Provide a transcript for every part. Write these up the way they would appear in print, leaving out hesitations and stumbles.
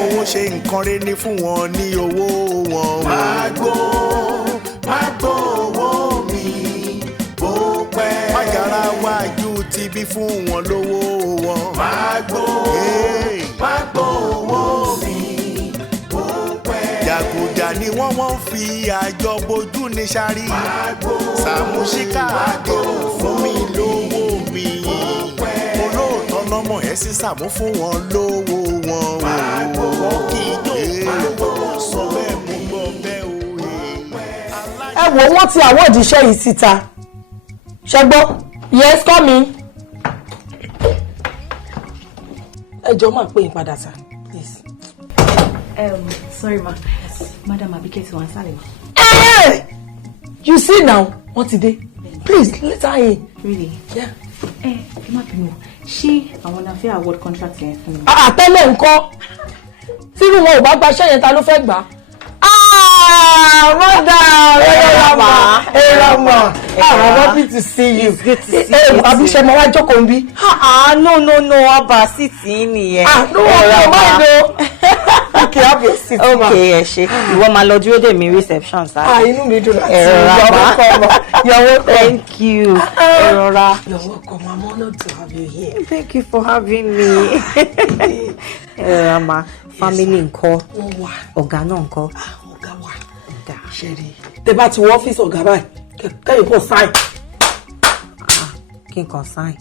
fowó ṣe nǹkan rẹ̀ ní fún wọn ní owó wọn. Magbo owó mi bó pẹ́. Mágara wájú ti bí fún wọn lówó wọn. Magbo owó mi bó pẹ́. Jàgùjà ni wọ́n fi àjọ bojú ní sáré. Saamu Ṣíkàdé fún mi lówó mi. Olóòótọ́ lọ́mọ ẹ̀ sí Saamu fún wọn lówó wọn. Wọ́n kì í jó sọ bẹ́ẹ̀ mú gbọ́ bẹ́ẹ̀ o. Ẹ wo wọ́n ti award iṣẹ́ yìí síta. Ṣẹ́gbọ́? Yes, come in. Ẹ jọ̀ọ́ máa pè yín padà sá, please. Sorry ma, Madam Abike ti wà nísàlẹ̀ ma. Hey! You see now, wọ́n ti dé. Please, let her in. Really? Yeah. Ẹ má bínú, ṣé àwọn náà fẹ́ award contract yẹn fún mi? Àtẹ́lẹ̀ ńkọ́. Tírú wọn ò bá gba iṣẹ́ yẹn ta ló fẹ́ gbà á? Madam, Erama. I'm happy to see you. It's good to see you. Abishe mo wá jókòó nbí. No, Abba, sit in here. No, okay, have your seat. Okay, ẹ ṣé. Ìwọ máa lọ dúró dè mí reception sa. Inú mi dùn láti. You're welcome. Thank you. Erora. You're welcome. I'm honored to have you here. Thank you for having me. Erama, family ńkọ́. Ọ̀gá náà ńkọ́. Ọ̀gá wa. Ṣẹ́rí. Tẹ́ bá ti wọ ọ́fíìsì ọ̀gá báyìí. Kẹ́yìn kò sign. Kí n kàn sign.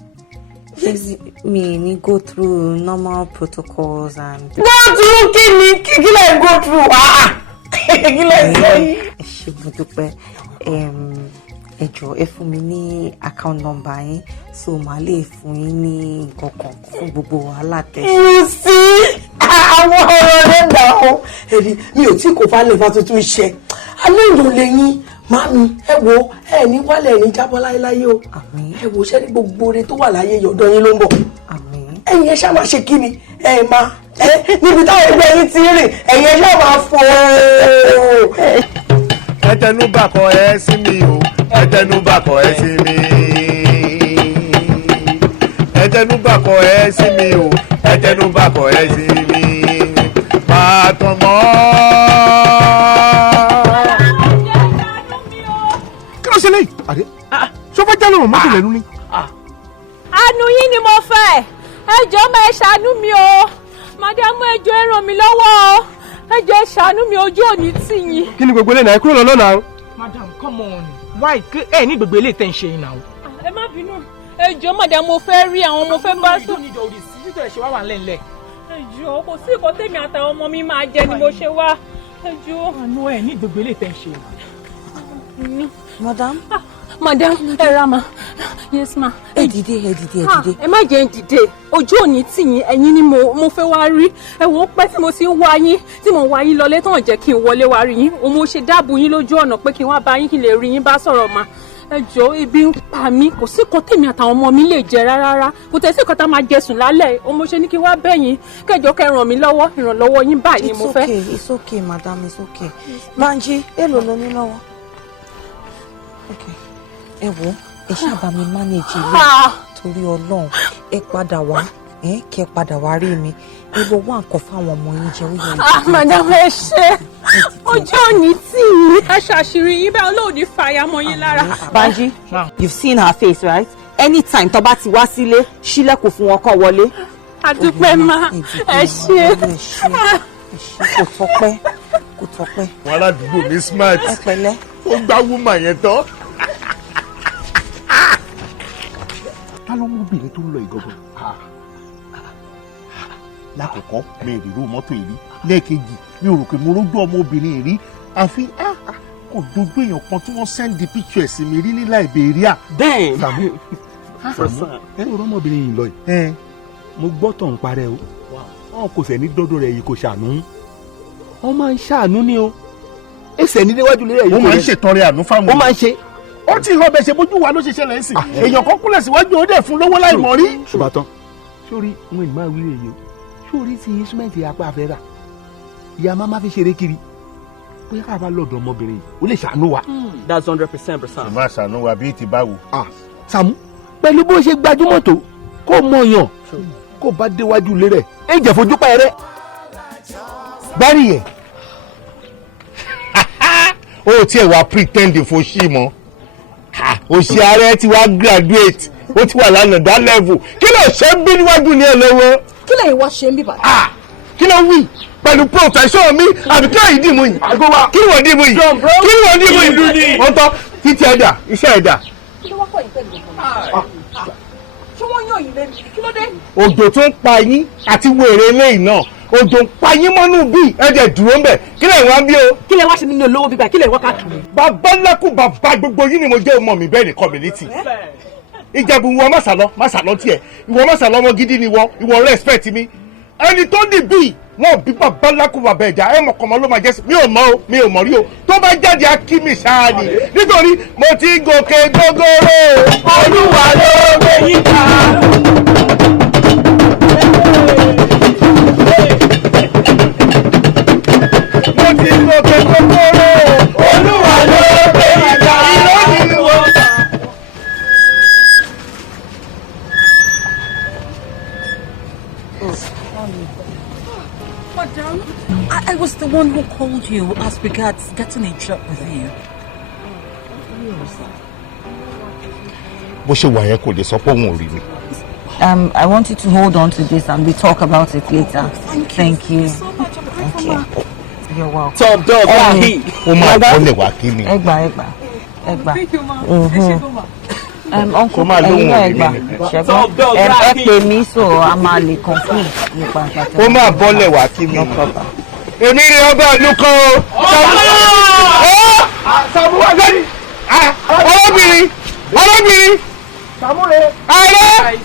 Me need go through normal protocols and. Go through kí lẹ go through kí lẹ say. Ẹ ṣé mo dúpẹ́. Ẹ jọ̀ọ́ ẹ fún mi ní account number yín so màá lè fún yín ní nǹkan kan fún gbogbo wàhálà tẹ́. You see àwọn ọ̀rọ̀ rẹ̀ dà ó. Èdè mi ò tí kò falẹ̀ fa tuntun iṣẹ́. Alẹ́ ìlú lẹ́yìn mami ẹ wo ẹ ní wálẹ̀ ní jábọ́ láéláé o. Àmín. Ẹ wo ṣẹ́ ní gbogbo oore tó wà láyé yọ̀dọ̀ yín ló ń bọ̀. Àmín. Ẹ̀yin ẹ ṣá máa ṣe kí ni ẹ máa níbi táwọn ẹgbẹ́ yín ti rìn ẹ̀yin ẹ ṣá máa fò. Ẹ tẹnubà kọ ẹ sí mi o, ẹ tẹnubà kọ ẹ sí mi. Ẹ tẹnubà kọ ẹ sí mi o, ẹ tẹnubà kọ ẹ sí mi. Máa tàn mọ́. Kí ló ṣe lẹ́yìn? Àdé. Ṣé o fẹ́ jálè mọ́ mọ́tò lẹ́nu ni? Àánú yín ni mo fẹ́. Ẹ jọ̀ọ́ má ẹ ṣàánú mi o. Màdàmú ẹ jọ̀ọ́ ẹ ràn mí lọ́wọ́ o. Ẹ jọ̀ọ́ ẹ ṣàánú mi ojú òní tì yín. Kí ni gbogbo eléyìí náà? Ẹ kúrò lọ́nà náà. Madam, come on. Why? Ẹ ní gbogbo eléyìí tẹ́ ń ṣe yín náà. Ẹ má bínú. Ẹ jọ̀ọ́ màdàmú mo fẹ́ rí àwọn mo fẹ́ bá sùn. Ìjọ òdì sí títọ̀ ẹ̀ṣẹ̀ wá wà ńlẹ̀. Ẹ jọ̀ọ́ kò sí nǹkan tèmi àtàwọn ọmọ mi máa jẹ ni mo ṣe wá. Ẹ jọ̀ọ́. Àánú ẹ ní gbogbo eléyìí tẹ́ ń ṣe. Madam. Madam, ẹ ra ma. Yes ma. Ẹ dìde. Ẹ má jẹ́ ń dìde. Ojú òní tì yín, ẹ̀yin ni mo fẹ́ wá rí. Ẹ wò ó pẹ́ tí mo ti ń wá yín, tí mo wá yín lọlé tán jẹ́ kí n wọlé wá rí yín. Mo ṣe dáàbò yín lójú ọ̀nà pé kí n wá bá yín kí n lè rí yín bá sọ̀rọ̀ ma. Ẹ jọ̀ọ́ ebi ń pa mí, kò sí nǹkan tèmi àtàwọn ọmọ mi lè jẹ rárá. Kò tẹ̀ sí nǹkan tá máa jẹ sùn lálẹ́. Mo ṣe ní kí n wá bẹ̀ yín. Kẹjọ kẹ́ ràn mí lọ́wọ́, ìrànlọ́wọ́ yín báyìí ni mo fẹ́. It's okay, madam, it's okay. Banji, èló ló ní lọ́wọ́? Okay. Ẹ wo, ẹ ṣáàbà mi manage ilé torí Ọlọ́run. Ẹ padà wá, kẹ́ padà wá rí mi. Ẹ lọ wá nǹkan fáwọn ọmọ yín jẹ oúnjẹ. Madam ẹ ṣé. Ojú òní tì yín. Ẹ ṣàṣírí yín bẹ́ẹ̀ olóòdì fàyà mọ́ yín lára. Banji, you've seen her face, right? Anytime tó bá ti wá sílé, ṣílẹ̀kùn fún wọn kó wọlé. Àdúpẹ́ ma, ẹ ṣé. Kò tọ́pẹ́. Wọ́n aládùúgbò mi smart. Ẹ pẹ̀lẹ́. Ó gbá wúmà yẹn tán. Ta ló mú obìnrin tó ń lọ ìgọ̀gọ̀? Lákòókò mi ò rírú mọ́tò yìí rí. Lẹ́ẹ̀kejì mi ò rò pé mo rójú ọmọbìnrin rí. Àfi kò dojú èèyàn kan tí wọ́n sẹ́ndì picture sí mi rí ní Liberia. Bẹ́ẹ̀ Sàmú. ẹ ò rọ́mọbìnrin yìí lọ yìí. Mo gbọ́ tọ̀ ń parẹ́ o. Wọ́n kò sẹ̀ ní dọ́dọ̀ rẹ̀ yìí kò ṣàánú. Wọ́n máa ń ṣàánú ni o. Ẹsẹ̀ ní déwájú lé ẹ̀yìn. Wọ́n máa ń ṣètọrẹ àánú fáwọn. Wọ́n máa ń ṣe. Ó ti hàn bẹ́ẹ̀ ṣe bójú wa ló ṣe ṣẹlẹ̀ sí. Èèyàn kan kúnlẹ̀ síwájú ó dẹ̀ fún lówó láì mọ̀ rí. Ṣùgbọ́n sórí wọn ì máa wí rè yìí o. Sórí ti instrumenti apá afẹ́rà. Ìyá máa fi ṣeré kiri. Bóyá ká bá lọ́dọ̀ ọmọbìnrin yìí, ó lè ṣàánú wa. That's 100%. Ìmọ̀ àṣàánú wa bíi ti báwo. Sàmú, pẹ̀lú bó ṣe gbajúmọ̀ tó, kó mọ̀ yàn, kó bá déwájú ilé rẹ̀, ẹ jẹ́ fojú pa ẹrẹ́. gbárí yẹn ó tiẹ̀ wá pretending fún ṣí mọ́ òṣì ààrẹ ti wá graduate ó ti wà lánàá dá level kí ló ṣe ń bí níwájú ní ẹ lọ́wọ́. kí lè wá ṣe ń bí bàbá. kí ló wí pẹ̀lú profession mi àbí kí lóò dìmú yìí kí ló dìmú yìí kí ló dìmú yìí wọ́n tọ́ títí ẹ̀dà iṣẹ́ ẹ̀dà. kí ló wá kọ́ ìpẹ́ gbogbo ṣé wọ́n yàn yín lẹ́nu kí ló dé. òjò tó ń pa yín àti wèrè eléyìí náà òjò ń pa yín mọ́nú bí ẹ̀jẹ̀ dúró ń bẹ̀ kí lè wá bí o. kí lè wá ṣe nínú olówó bíbá kí lè wá káàkiri. bàbá ńlákù bàbá gbogbo yín ni mo jẹ́ ọmọ mi bẹ́ẹ̀ ní community. ìjẹ̀bù ìwọ mọ̀sálọ́ tiẹ̀ ìwọ mọ̀sálọ́ ọmọ gidi ni ìwọ respect mi ẹni tó dì bíi wọn bí bàbá ńlákù bàbá ẹ̀dá ẹ̀ mọ̀kànmọ́ ló máa jẹ́ sí mi ò mọ̀ rí o tó bá jáde akíní sáà ni nítorí mo ti gòkè gógóró Olúwa ló gbé yín ká. mo ti gòkè gógóró Olúwa ló gbé yín ká. ìròyìn wo. Madam, I was the one who called you as regards getting a job with you. bó ṣe wà yẹn kò lè sọ pé òun ò rí mi. I want you to hold on to this and we talk about it later. Thank you. Thank you. You're welcome. Top dog, Wahi. ó máa bọ́lẹ̀ wá kí mi. Egba. Thank you, ma. Uncle, máa lóhùn ẹ̀yin òní náà mi. ṣẹ́gbọ́n ẹ pè mí so a máa lè confirm nípa àtàtà. ó máa bọ́lẹ̀ wá kí mi. èmi ni ọba ìlú kan o. Saamu Alaajo. ọlọ́bìnrin. ààrẹ.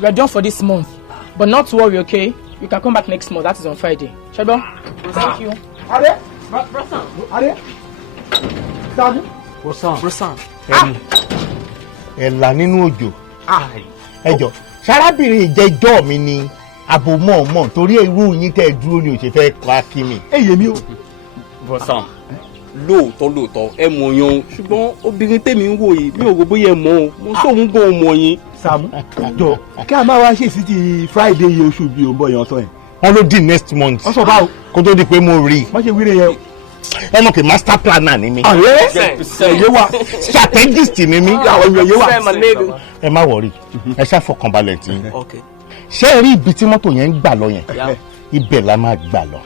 We are done for this month, but not to worry, okay? You can come back next month. That is on Friday. Shebo, thank you. Brosan. ẹ̀là nínú òjò. ẹjọ sárábìnrin ìjẹjọ mi ni àbòmọ̀ọ́mọ̀ torí irú yín tẹ́ ẹ dúró ni ò ṣe fẹ́ pa kí mi. èyí mi o. Brosan. Lóòótọ́ ẹ mọ̀ yan ṣùgbọ́n obìnrin tèmi ń wò yìí mi ò rò bóyá ẹ mọ̀ o mo sóhun gan mọ̀ yín. Saamu jọ kí a máa wá ṣe sí ti Friday yìí oṣù bíi òǹbọ̀ yẹn ọ̀sán yẹn. wọ́n ló di next month. wọ́n sọ báwo. kó tó di pé mo rí i. má ṣe wíre yẹn o. ẹ mọ̀ pé master planner ni mi. ẹ̀yẹ wa strategist ni mi. ẹ̀yẹ wa. ẹ má wọrí ẹ ṣàfọkànbalẹ̀ tí. ṣé ẹ rí ibi tí mọ́tò yẹn ń gbà lọ yẹn ibẹ̀ la máa gbà lọ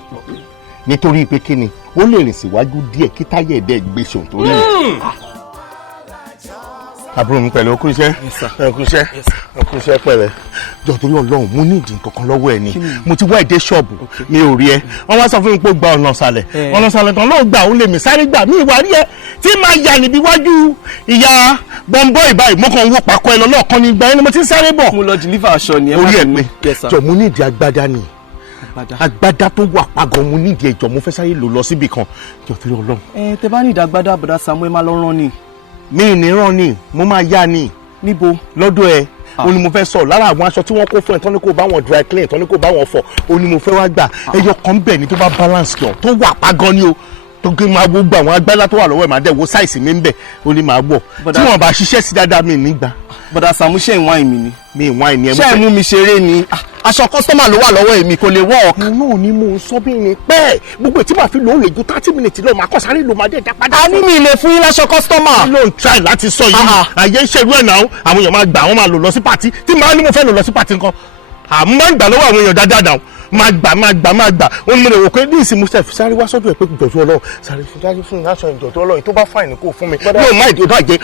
nítorí pé kí ni ó lè rìn síwájú díẹ̀ kí táyà ẹ̀dẹ́ gbé ṣòun tó rí rìn. àbúrò mi pẹ̀lú okú iṣẹ́ pẹ̀lẹ́ jọ torí Ọlọ́run mo ní ìdí kankan lọ́wọ́ ẹ ni mo ti wá ìdé ṣọ́ọ̀bù mi ò rí ẹ wọ́n wá sọ fún mi pé ó gba ọ̀nà ṣàlẹ̀ tán lóò gbà ó lè mí sáré gbà mí ìwà rí ẹ tí máa yà níbi wájú ìyá bọ́ńbọ́ ìbáyìí mo kàn ń wò pàkọ́ ẹ lọ́lọ́ọ̀kan ní ìgbà ẹni mo ti ń sáré bọ̀. mo lọ deliver aṣọ ni ẹ má bínú. jọ mo ní ìdí agbádá ni agbádá tó wà pàgọ́ mo ní ìdí ẹ̀jọ̀ mo fẹ́ sáré lò lọ síbì kan jọ torí Ọlọ́run. tẹ bá ní ìdàgbádá bọ̀dá Saamu ẹ máa lọ rán ni. mi ì ní rán ni mo máa yá ni. níbo. lọ́dọ̀ ẹ o ni mo fẹ́ sọ lára àwọn aṣọ tí wọ́n kó fún ẹ tán ní kó bá wọn dry clean tán ní kó bá wọn fọ o ni mo fẹ́ wá gbà ẹyọ kan bẹ̀ ni tó bá balance lọ tó wà pàgọ́ ni o tó gbé máa wo gbà àwọn agbádá tó wà lọ́wọ́ ẹ̀ máa dẹ̀ wo sáìsì mi ń bẹ̀ o ni máa wọ̀ tí wọ́n bá ṣiṣẹ́ sí dáadáa mi nígbà. bọ̀dá Saamu ṣe ìwọ̀n àìmì ni. mi ìwọ̀n àìní ẹ̀ ṣe ìmú mi ṣeré ni aṣọ kọ́sítọ́mà ló wà lọ́wọ́ èmi kò lè work. náà ni mo sọ bí ni pẹ́ gbogbo tí màá fi lò ó lè ju 30 minutes lọ màá kọ́ sáré lò máa dé dá padà. a ní mi lè fún yín láṣọ kọ́sítọ́mà. kí ló ń try láti sọ yìí àyè ń ṣerú ẹ̀ náà àwọn èèyàn máa gbà wọ́n máa lò lọ sí pàtí tí màá ní mo fẹ́ lò lọ sí pàtí nǹkan àmọ́ máa ń gbà lọ́wọ́ àwọn èèyàn dáadáa náà máa gbà ó ní mo lè wò pé ní ìsìn mo ṣe sáré wá sọ́dọ̀ ẹ̀ pé ìdọ̀tí Ọlọ́run sáré fún ìyáṣọ ìdọ̀tí Ọlọ́run tó bá fàìní kó fún mi. yóò má ìdí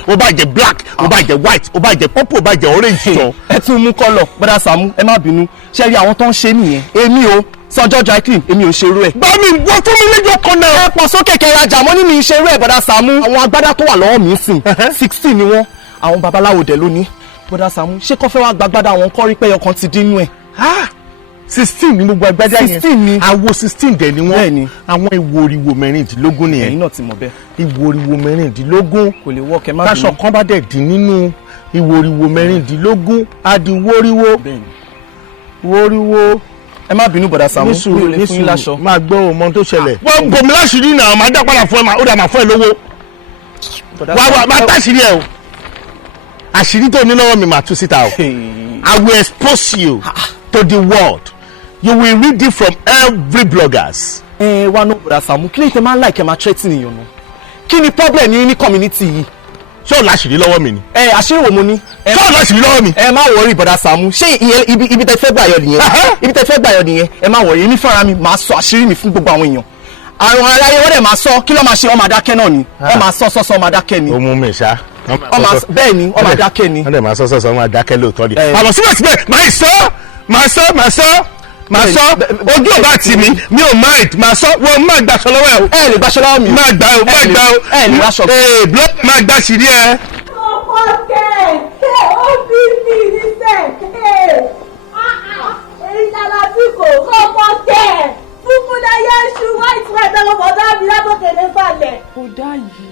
ó bá jẹ black ó bá jẹ white ó bá jẹ purple ó bá jẹ orange jọ. ẹ tún mú kọ́lọ̀ bọ́dá Saamu ẹ má bínú ṣe rí àwọn tó ń ṣe nìyẹn èmi o sọjọ́ dry clean èmi ò ṣerú ẹ̀. bá mi wọ́n fún mi lẹ́jọ́ kan náà. ẹ pọ̀ sókè kẹrajà mọ́ ní mi ṣerú ẹ̀ bọ́dá Saamu. àwọn agbádá tó wà lọ́wọ́ mi sìn 16 ni wọ́n àwọn babaláwo dẹ̀ lónìí bọ́dá Saamu ṣé kọ́ fẹ́ wá gbàgbádá àwọn kọ́rí pé ọkàn ti dínú ẹ̀. 16 ni gbogbo agbádá yẹn 16 ni àwo 16 dẹ̀ ni wọ́n àwọn ìwòrìwò mẹ́rìndínlógún nìyẹn. ẹ̀yin náà ti mọ̀ bẹ́ẹ̀. ìwòrìwò mẹ́rìndínlógún kò lè wọ́ọ̀kẹ́ má bínú. táṣọ kan bá dẹ̀ dín nínú ìwòrìwò mẹ́rìndínlógún á di wóríwó wóríwó. ẹ má bínú bọ̀dá Saamu mi ò lè fún yín láṣọ. máa gbọ́ ọmọ tó ṣẹlẹ̀. wọ́n bòmí láṣìírí náà máa dá padà fún ẹ ó dà máa fún ẹ lówó. wá máa táṣìírí ẹ o àṣírí tó ní lọ́wọ́ mi máa tú síta o. I will expose you to the world. You will read it from every bloggers. Wá náà bọ̀dá Saamu kí ló tẹ máa ń láìkẹ́ máa threaten èèyàn náà kí ni problem yín ní community yìí. ṣé o láṣìírí lọ́wọ́ mi ni. Àṣírí wo mo ní. ṣé o láṣìírí lọ́wọ́ mi. Má wọrí bọ̀dá Saamu ṣé ibi tẹ fẹ́ gbàyọ nìyẹn ibi tẹ fẹ́ gbàyọ nìyẹn ẹ má wọrí èmi fúnra mi máa sọ àṣírí mi fún gbogbo àwọn èèyàn àwọn aráyé wọ́n dẹ̀ máa sọ kí ló máa ṣe ọmọ adákẹ́ náà ni wọ́n máa sọ ọmọ adákẹ́ ni. ó mú mi ṣá. bẹ́ẹ̀ ni ọmọ adákẹ́ ni. wọ́n dẹ̀ máa sọ ọmọ adákẹ́ lóòótọ́ ni. àmọ́ síbẹ̀síbẹ̀ máa sọ ojú ọba tì mí mi ò mind máa sọ wọn máa gbaṣọ lọ́wọ́ ẹ o. Ẹ lè gbaṣọ lọ́wọ́ mi. máa gbà o. Ẹ lè gbaṣọ. blood máa gbà sírí ẹ. ọkọ kẹ ó bí mi níṣẹ́ èyí dára tí kò ọkọ kẹ funfun láyé ṣu white white ọmọ bọ̀dá mi látòkè nísàlẹ̀. bọ̀dá yìí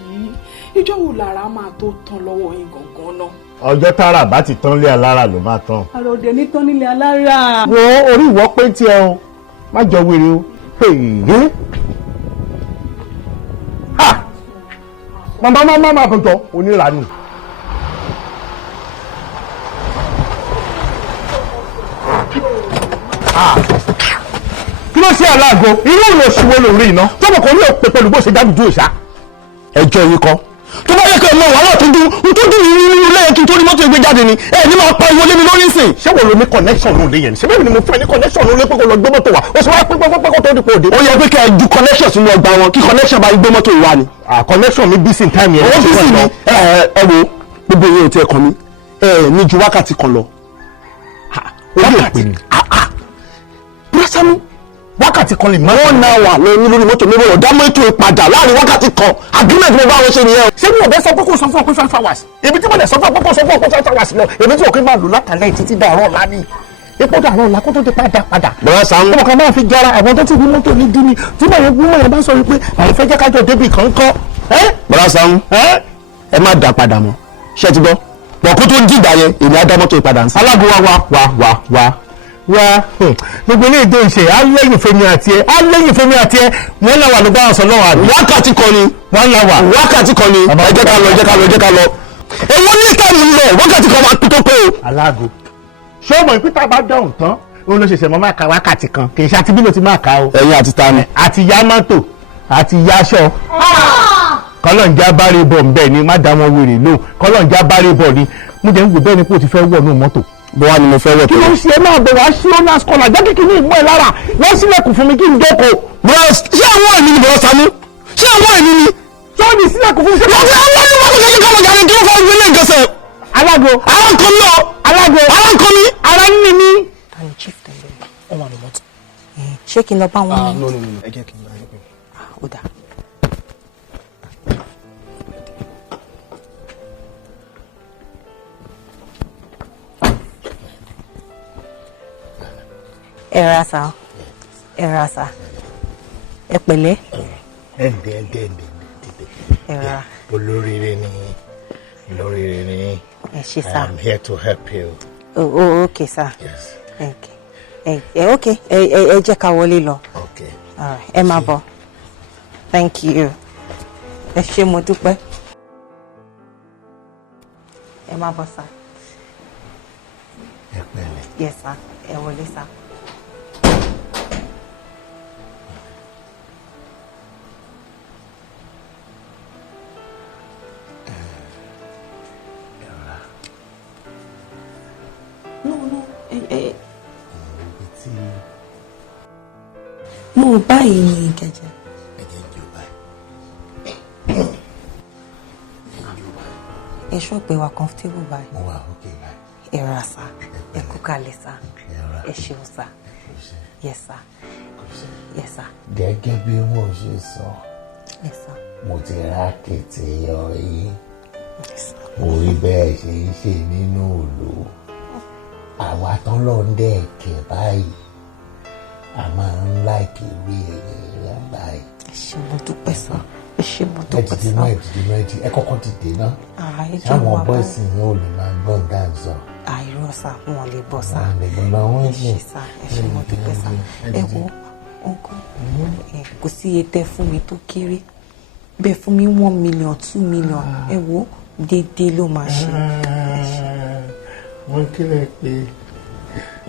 ìjọ wo lára máa tó tán lọ́wọ́ yín gangan náà. ọjọ́ tára bá ti tán lé alára ló máa tán. àròdè ní tán nílé alára. wo orí ìwọ pé tiẹ̀ o má jọ wèrè o. màmá fọjọ́ oníranù. kí ló ṣe aláàgọ́ irú òun òṣìwò lórí iná tọ́mọ̀ kan ní òpè pẹ̀lú bó ṣe dábìjú òṣà. ẹjọ́ yìí kọ́ tó bá yẹ kí ọmọ wàhálà tó dún irú lẹ́yìn kí n tó ní mọ́tò ìgbé jáde ni ní máa pa ìwọlé mi lórí ìsìn. ṣé wo ló ní connection ló lè yẹn ṣé bẹ́ẹ̀ ni mo fẹ́ ní connection ló lé pé kò lọ gbé mọ́tò wa ó sì wá pẹ́pẹ́pẹ́ tó dípò òde. ó yẹ pé kí ẹ ju connection sínú ọgbà wọn kí connection bá gbé mọ́tò ìwà ni. connection mi busy time yẹn. owó busy ni ẹ wo gbogbo yẹn ò tẹ ẹkàn mi ní ju wákàtí kan lọ. wákàtí kan lè má. wọ́n náà wà lórí mọ́tò mi wọ́n dá mọ́tò ìpadà láàrin wákàtí kan agreement mo bá wọn ṣe nìyẹn. ṣé mi ò bẹ́ sọ pé kò sọ fún ọ pé 5 hours èmi tí mo lè sọ fún ọ pé kò sọ fún ọ pé 5 hours lọ èmi tí òkè máa lò látàlẹ́ títí dàrọ́ ọ̀la ni epo dàrọ́ ọ̀la kó tó ti padà. bọ́lá Saamu. ọmọ kan máa fi jara àwọn tó ti fi mọ́tò ní dín ní tí wọ́n yẹn bá sọ wípé àwọn fẹ́ jẹ́ kájọ débì kan kọ́. bọ́lá Saamu ẹ má dá padà mọ́ ṣé ti gbọ́ wọ́n kó tó dìgbà yẹn èmi á dá mọ́tò ìpadà ń sí. alágo wa gbogbo ilé ìdó ìṣe alẹ́yìn fẹ́mi àti ẹ wọ́n là wà ló bá wọn sọ lọ́wọ́ àbí. wákàtí kan ni wákàtí kan ni ẹ jẹ́ ká lọ. èwo ní táìmù ń lọ wákàtí kan máa tó pé o. alágo ṣé o mọ̀ pé tá a bá dáhùn tán òun ló ṣẹ̀ṣẹ̀ mọ́ máa ka wákàtí kan kì í ṣe àti bí ló ti máa ka o. ẹ̀yin àti ta ni. àti ya mọ́tò àti ya aṣọ. kọ́lọ̀njá bárẹ̀ bọ̀ ń bẹ̀ ni má dá wọn wèrè lò kọ́lọ̀njá bárẹ̀ bọ̀ ni mo jẹ́ ń wò bẹ́ẹ̀ ni pé o ti fẹ́ wọ̀ nù mọ́tò. bọ́wá ni mo fẹ́ wọ̀ tó. kí ló ń ṣe náà bẹ̀ wá sí ọ́nà skọ́là jẹ́ kíkì ní ìmọ̀ ẹ̀ lára wọ́n sílẹ̀kùn fún mi kí n jókòó. ṣé àwọn ẹ̀mí ni bọ́lá Saamu ṣé àwọn ẹ̀mí ni. sọ́ọ̀dì sílẹ̀kùn fún mi. alágo ara ní mi. ṣé kí n lọ bá wọn. no ẹ jẹ́ kí n lọ ẹ pé. ó dà. ẹ ra sa ẹ pẹ̀lẹ́. ẹ̀ǹdẹ̀ ẹ ra. olóríire ni ẹ ṣé sá. I am here to help you. oh okay sá. Yes. Okay ẹ jẹ́ ká wọlé lọ. Okay. Ẹ máa bọ̀. Thank you. Ẹ ṣé mo dúpẹ́. Ẹ máa bọ̀ sá. Ẹ pẹ̀lẹ́. Yes sá. Ẹ wọlé sá. No, báyìí ni kẹjẹ. Ẹ ṣọ́ pé wà comfortable báyìí. Mo wà okay báyìí. Ẹ ra sá. Ẹ kú kalẹ̀ sá. Ẹ ṣeun sá. Yes sá. Yes sá. Gẹ́gẹ́ bí mo ṣe sọ, Yes sá. mo ti rá kété yọ yín. Yes sá. Mo rí bẹ́ẹ̀ ṣe ń ṣe nínú ìlú. Àwa tán lọ ń dẹ̀kẹ̀ báyìí. A máa ń láìkì rí ẹ̀yẹ báyìí. Ẹ ṣé mo dúpẹ́ sá. Ẹ ṣé mo dúpẹ́ sá. Ẹ kọ́kọ́ dìde náà. Ẹ jẹ́ Táwọn wà bọ́ọ̀sì yẹn ò lè máa gbọ́n dáńsọ. Àìrọ̀ sá, wọn lè bọ̀ sá. Ẹ ṣé sá. Ẹ ṣé mo dúpẹ́ sá. Ẹ wo nǹkan kò sí iye tẹ́ fún mi tó kéré. Bẹ́ẹ̀ fún mi 1 million 2 million. Ẹ wo déédéé ló máa ṣe. Wọ́n kílẹ̀ pé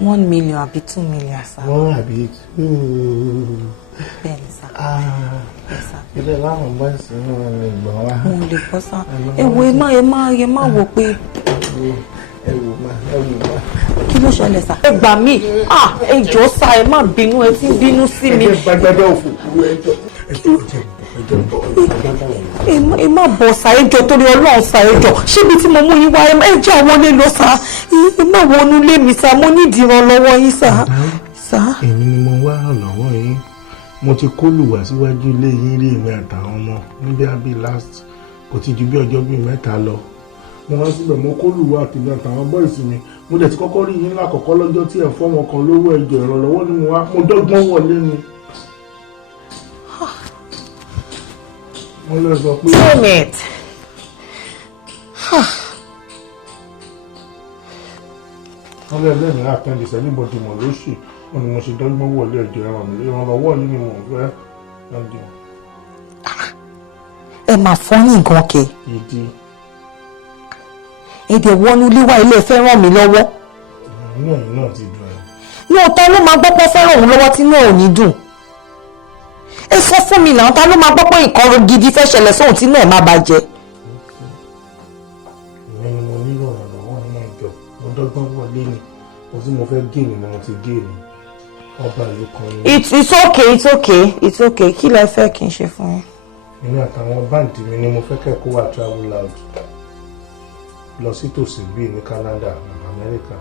1 million àbí 2 million sá. wọ́n àbí bẹ́ẹ̀ni sá. ilé láwọn bọ́ọ̀sì náà lè gbọ́ wá. mo lè gbọ́ sá. ewu ẹ má wò pé. ẹ wò má. kí ló ṣẹlẹ̀ sá. ẹ gbà mí ẹ jọ̀ọ́ sá ẹ má bínú ẹ ti ń bínú sí mi. ẹ gbàgbọ́dọ̀ òfò kúrú ẹjọ́. ẹ má bọ̀ sá ẹjọ́ torí Ọlọ́run sá ẹjọ́ ṣébi tí mo mú yín wá ẹ jẹ́ àwọn ilé lọ sá ẹ má wọnú ilé mi sá mo nídìí ìrànlọ́wọ́ yín sá. èmi ni mo wá ìrànlọ́wọ́ yín mo ti kólùwà síwájú ilé yín rí èmi àtàwọn ọmọ níbi àbí last kò ti ju bí ọjọ́ bíi 3 lọ mo wá síbẹ̀ mo kólùwà àtìgbà àtàwọn bọ́ìsì mi mo dẹ̀ ti kọ́kọ́ rí yín lákọ̀ọ́kọ́ lọ́jọ́ tí ẹ̀ fọ́ wọn kan lówó ẹjọ́ ìrànlọ́wọ́ ni mo dọ́gbọ́n wọlé ni. wọ́n lọ sọ pé. wọ́n lé lẹ́yìn àtẹ̀lẹ́sẹ̀ níbodè mọ̀ lóṣì wọ́n ni mo ṣe dọ́gbọ́n wọlé ẹjọ́ ìrànlọ́wọ́ yìí ni mo fẹ́ lọ́jọ́. ẹ máa fọ́ ní nǹkan kẹ. ìdí. èdè wọnú ilé wa ilé fẹ́ ràn mí lọ́wọ́. inú ẹ̀yìn náà ti dùn ẹ̀. ní ọ̀tọ̀ ló máa gbọ́ pé fẹ́ ràn òun lọ́wọ́ tí náà ò ní dùn. ẹ sọ fún mi náà ta ló máa gbọ́ pé nǹkan gidi fẹ́ ṣẹlẹ̀ sóhun tí náà má bàjẹ́. ìyẹn ni mo nílò ìrànlọ́wọ́ nínú ìjọ mo dọ́gbọ́n wọlé ni mo tí mo fẹ́ gé ni mo ti gé ni ọba ìlú kan ni. it's okay kí lẹ fẹ́ kí n ṣe fún yín. èmi àtàwọn báǹdì mi ni mo fẹ́ kẹ́kọ̀ọ́ wà travel out lọ sí tòsí bíi ní Canada Amẹ́ríkà.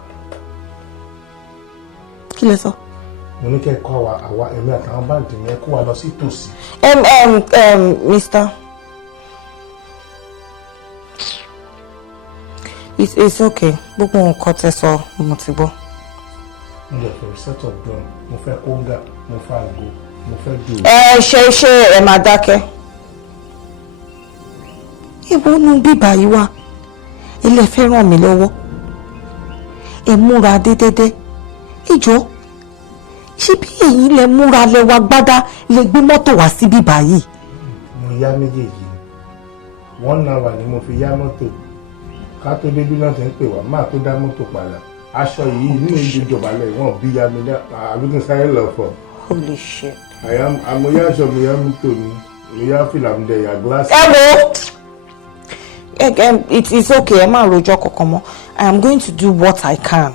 kí lẹ sọ. mo ní kẹ́kọ̀ọ́ àwa èmi àtàwọn báǹdì mi kó wa lọ sí tòsí. Mr. it's okay gbogbo nǹkan tẹ́ sọ mo ti gbọ́. mo lè fẹ́ set up drum mo fẹ́ kóńgà mo fẹ́ àgbo mo fẹ́ dùn. ṣe ẹ máa dákẹ́. ìwọ nu bíbá yìí wá ilé fẹ́ ràn mí lọ́wọ́ ẹ múra dédédé ìjọ ṣé bí èyí lẹ múra lẹ wá gbádá lè gbé mọ́tò wá sí bíbá yìí. mo yá méjèèjì 1 hour ni mo fi yá mọ́tò ká tó débí náà ti ń pè wá máa tó dá mọ́tò padà aṣọ yìí nínú ìjọba lẹ̀ wọ́n bí ya mi àbíkún sáré lọ fọ. holy shit. àmúyá aṣọ mo yá mọ́tò ni mo yá fìlà mi dẹ̀ yà gíláàsì. it's okay ẹ má rojọ́ kankan mọ́ I am going to do what I can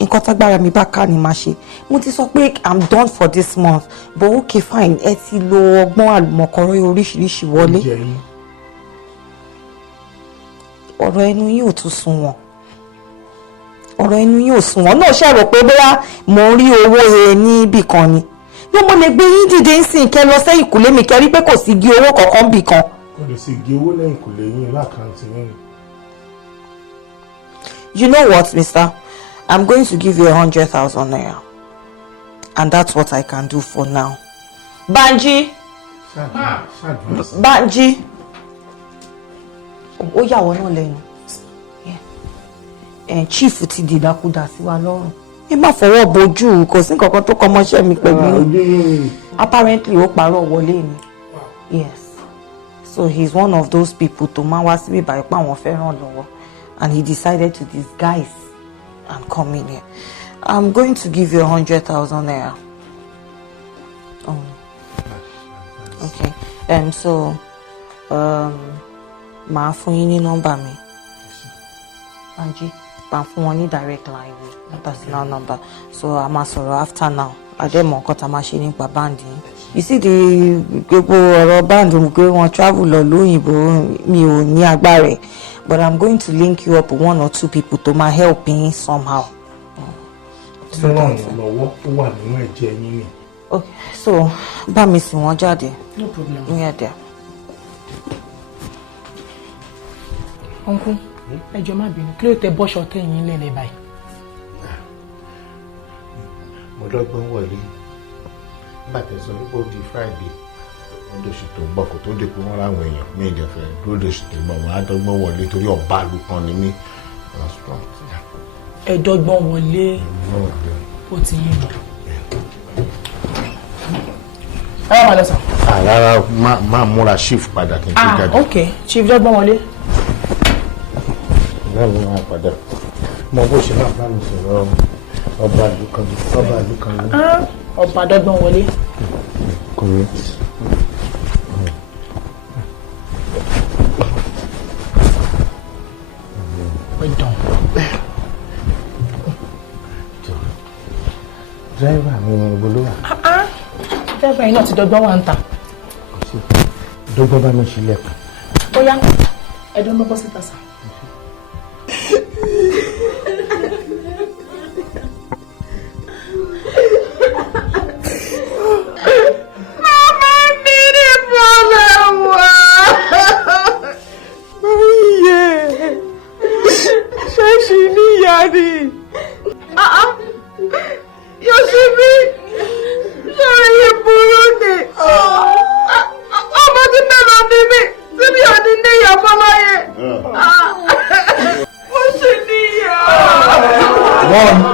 nǹkan tágbára mi bá ká ni máa ṣe mo ti sọ pé I'm done for this month but okay fine ẹ ti lo ọgbọ́n àlùmọ̀kọ́rọ́ oríṣiríṣi wọlé ọ̀rọ̀ ẹnu yín ò tún sunwọ̀n ọ̀rọ̀ ẹnu yín ò sunwọ̀n náà ṣe rò pé bóyá mò ń rí owó he níbì kan ni bí mo lè gbé yín dìde ń sìn kẹ́ lọ sẹ́yìn kùlé mi kẹ́ rí pé kò sí igi owó kankan bì kan. kò lè sí igi owó lẹ́yìn kùlé yín lákàntì yín. You know what, mister? I'm going to give you 100,000 naira. And that's what I can do for now. Banji! Banji! Ó yà wọ́n náà lẹ́nu. Chief ti dìdákúdà sí wa lọ́rùn. Ẹ má fọwọ́ bojú kò sí nǹkan kan tó kọ́ mọ́ṣẹ́ mi pẹ̀lú. Apparently ó parọ́ wọlé ni. Yes. So he's one of those people tó máa wá síbí báyìí pé àwọn fẹ́ ràn lọ́wọ́. And he decided to disguise and come in here. I'm going to give you 100,000 naira. Oh. Okay. So, màá fún yín ní nọ́mbà mi. Banji, màá fún wọn ní direct line mi, personal number. So, a máa sọ̀rọ̀ after now. Àdẹ́mọ̀ nǹkan tá a máa ṣe nípa band yín. You see the gbogbo ọ̀rọ̀ band pé wọ́n travel lọ lóyìnbó mi ò ní agbára ẹ̀. But I'm going to link you up with 1 or 2 people to my help me somehow. Okay, so bá mi sìn wọ́n jáde. No problem. Yeah, there. Uncle, ẹ jọ̀ọ́ má bínú. Kí ló tẹ bọ́ṣọ tẹ̀yìn lẹ́lẹ̀ báyìí? Mo dọ́gbọ́n wọlé. Nígbà tẹ̀sán wípé ó di Friday. Lóṣù tó ń bọ̀ kó tó dé pé wọ́n ráwọn èèyàn ní ìdẹ̀fẹ̀ lóṣù tó ń bọ̀ wọ́n á dọ́gbọ́n wọlé torí ọba àlùkàn ni mí. Ẹ dọ́gbọ́n wọlé ó ti yé mi. Ẹ wá máa lọ sàn. Rárá máa múra chief padà kí n tó jáde. Ok, chief dọ́gbọ́n wọlé. Ìyá mi máa padà. Mo bó ṣe máa bá mi sọ̀rọ̀ Ọba Adekola. Ọba dọ́gbọ́n wọlé. Correct. We're done. Driver mi ni ibo ló wà. Driver yìí náà ti dọ́gbọ́n wà ń ta. Dọ́gbọ́n bá mi ṣílẹ̀kùn. Ó yá, ẹ̀dùn mọ́ bọ́ síta sá.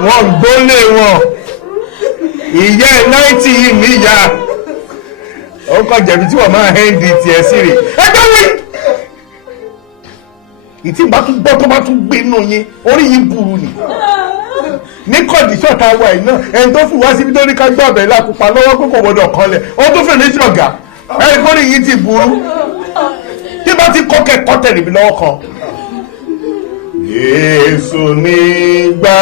Wọ́n gbólé wọn ìyá ẹ̀ 90 yìí níyà ó kọ jẹ̀bi tí wọ́n máa hẹ́ndì tiẹ̀ sí rè ẹgbẹ́ wí. ìtì bá tún gbọ́ tó bá tún gbé nù yín orí yìí burú ni ní kọ́ndíṣọ̀ tá a wà yìí náà ẹni tó fi wá síbi tó ní ká gbọ́ ọ̀bẹ lákòópa lọ́wọ́ kókò gbọdọ̀ kanlẹ̀ ó tó fẹ́ ní ṣọ̀gá ẹni kó ní yìí ti burú tí bá ti kọ́ kẹ́kọ́ tẹ̀lé mi lọ́wọ́ kan. Jésù nígbà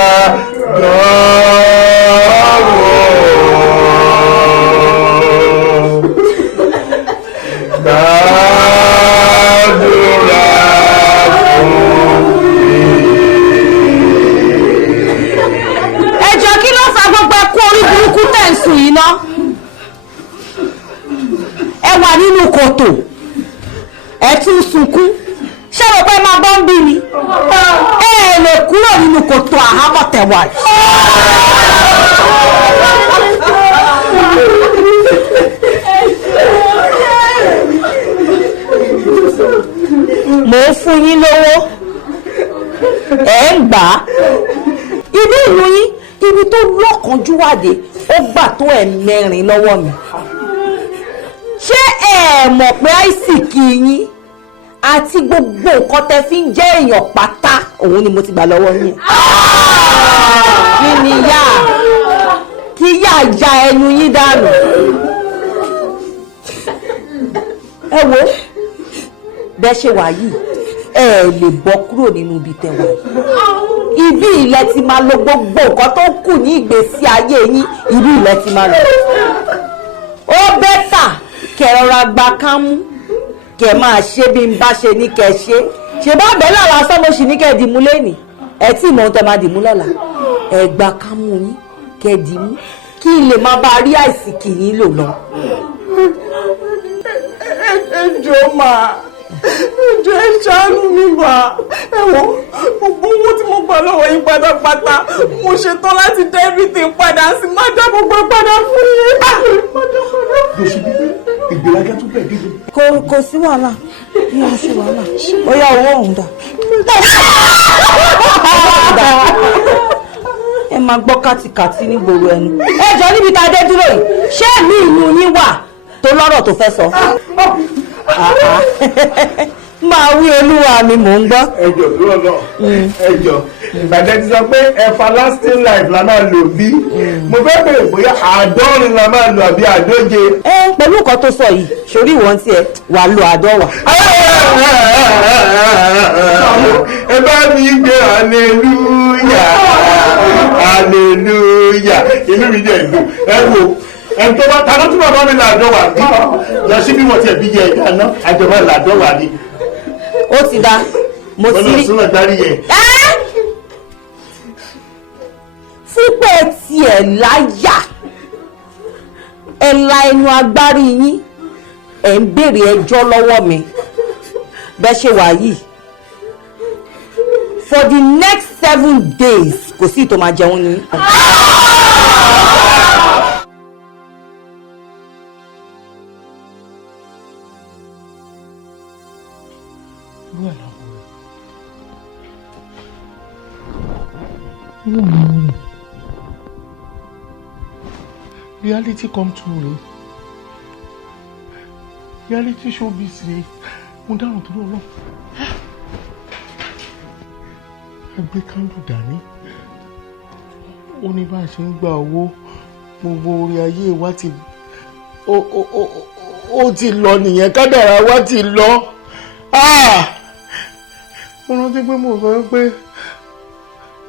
gbàdúrà fún mi. Ẹjọ́ kí ló fa gbogbo ẹkú orí burúkú tẹ̀sùn yìí ná? Ẹ wà nínú kòtò, ẹ tún sunkún. Ṣé o pé máa bọ́ ń bí mi? Ẹ lè kúrò nínú kòtò àhámọ́ tẹ̀wà. Mo ń fún yín lówó, ẹ̀ ń gbà á. Ibi ìlú yín, ibi tó lọ́kànjú wàdé, ó gbà tó ẹ̀mẹrin lọ́wọ́ mi. Ṣé ẹ mọ̀ pé àìsíkì yín àti gbogbo nǹkan tẹ́ fi ń jẹ́ èèyàn pátá òun ni mo ti gbà lọ́wọ́ yín. Kí ni yá? Kí yá ya ẹnu yín dànù? Ẹ wo bẹ́ẹ̀ ṣe wà yìí ẹ lè bọ́ kúrò nínú ibi tẹ́ wà yìí. Ibi ilẹ̀ ti máa lo gbogbo nǹkan tó kù ní ìgbésí ayé yín, ibi ilẹ̀ ti máa lọ. Ó bẹ́tà kẹrọra gba kámú kẹ máa ṣe bí n bá ṣe ní kẹ ṣe bá bẹ́ẹ̀ lára sọ́mọ́sì ní kẹ dìmú lẹ́nìí ẹ tí ìmọ̀ ohun tẹ máa dìmú lọ́la ẹ gba kámú yín kẹ dìmú kí n lè máa bá rí àìsíkì yín lò lọ. Ẹ jọ̀ọ́ máa ẹjọ́ ẹ ṣàánú mi mà ẹ̀wọ̀n gbogbo owó tí mo gbà lọ́wọ́ yín pátápátá mo ṣetán láti dá everything padà sí má dá gbogbo padà fún yín. ìgbéraga tún bẹ̀ dídùn. kò sí wàhálà ní oṣù wàhálà ó yá owó ọ̀hún dà. ẹ máa gbọ́ kàtìkàtì ní gbòòrò ẹnu. Ẹ jọ̀ọ́ níbi tá a dé dúró yìí ṣé mi ìlú yín wà tó lọ́rọ̀ tó fẹ́ sọ? máa wí olúwa mi mò ń gbọ́. ẹjọ dúró náà ẹjọ ìbàdàn ti sọ pé everlasting life la máa lò bí mo fẹ́ bèrè bóyá àádọ́rin la máa lò àbí àádóje. Pẹ̀lú nǹkan tó sọ yìí sórí ìwọ̀n tiẹ̀ wà lo àádọ́wà. ẹ bá mi gbé hallelujah hallelujah inú mi jẹ́ ìlú ẹ wo ẹni tó bá taná tí bàbá mi làdọ́ wà bí lọ sí bí wọ́n ti ẹ̀bí jẹ ẹ̀dá náà àjọba làdọ́ wà ní. Ó ti dá mo ti rí. Ọlọ́sùn ẹ̀dárí yẹn. Fúnpẹ́ tiẹ̀ láyà ẹ̀ la ẹnu agbárí yín ẹ̀ ń béèrè ẹjọ́ lọ́wọ́ mi bẹ́ẹ̀ ṣe wà yìí for the next 7 days kò sí ìtò máa jẹun ní. Reality come true re reality showbiz re mo dáràn tó lọ ẹgbẹ́ kándù dání ó ní bá a ṣe ń gba owó gbogbo orí ayé wa ti ó ti lọ nìyẹn, kádàrá wa ti lọ. Mo rántí pé mo sọ pé